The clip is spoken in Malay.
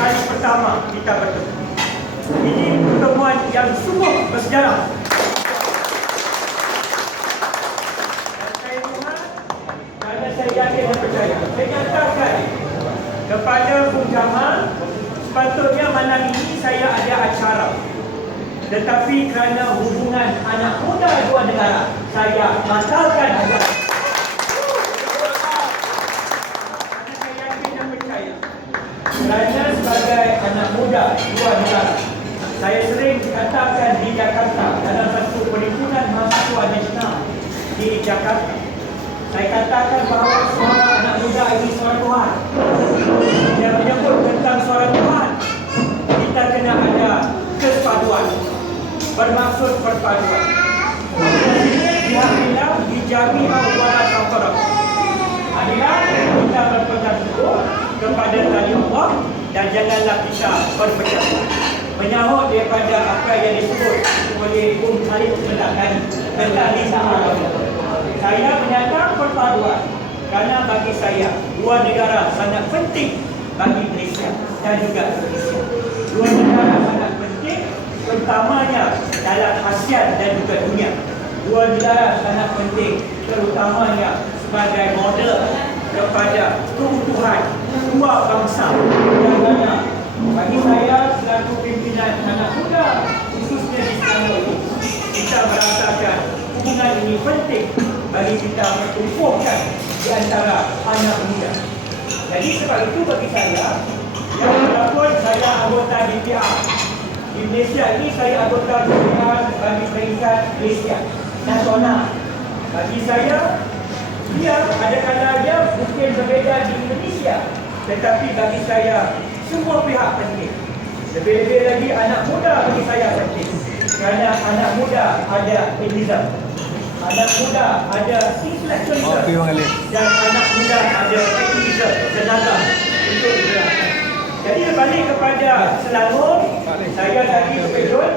kali pertama kita bertemu. Ini pertemuan yang sungguh bersejarah. Dan saya mohon, kerana saya yakin dan percaya, saya nyatakan kepada Bung Jamal, sepatutnya malam ini saya ada acara. Tetapi kerana hubungan anak muda dua negara, saya batalkan acara. Kerana saya yakin dan percaya, kerana sebagai anak muda dua negara, saya sering katakan di Jakarta dalam satu perhimpunan mahasiswa nasional di Jakarta, saya katakan bahawa suara anak muda ini suara Tuhan. Dia menyebut tentang suara Tuhan, kita kena ada kesepaduan, bermaksud perpaduan. Pihak bilang dijami awal kafarah. Adalah kita berpegang teguh kepada tali Allah dan janganlah kita berpecah belah. Menyahut daripada apa yang disebut oleh Bung Khalid Mendakani tentang lisan. Saya menyatakan perpaduan kerana bagi saya dua negara sangat penting bagi Malaysia dan juga Indonesia. Dua negara sangat penting terutamanya dalam ASEAN dan juga dunia. Dua negara sangat penting terutamanya sebagai model kepada keutuhan dua bangsa yang mana bagi saya selaku pimpinan anak muda khususnya di Selangor ini, kita merasakan hubungan ini penting bagi kita bertumpukan di antara anak muda. Jadi sebab itu bagi saya, yang walaupun saya anggota DPR di Malaysia ini, saya anggota DPR bagi peringkat Malaysia nasional. Bagi saya, dia ada kalanya mungkin berbeza di Indonesia, tetapi bagi saya semua pihak penting. Lebih-lebih lagi anak muda bagi saya penting, kerana anak muda ada idealism, anak muda ada intellectualism, dan anak muda ada aktivism, tenaga untuk bergerak. Jadi balik kepada Selangor, saya tadi terkejut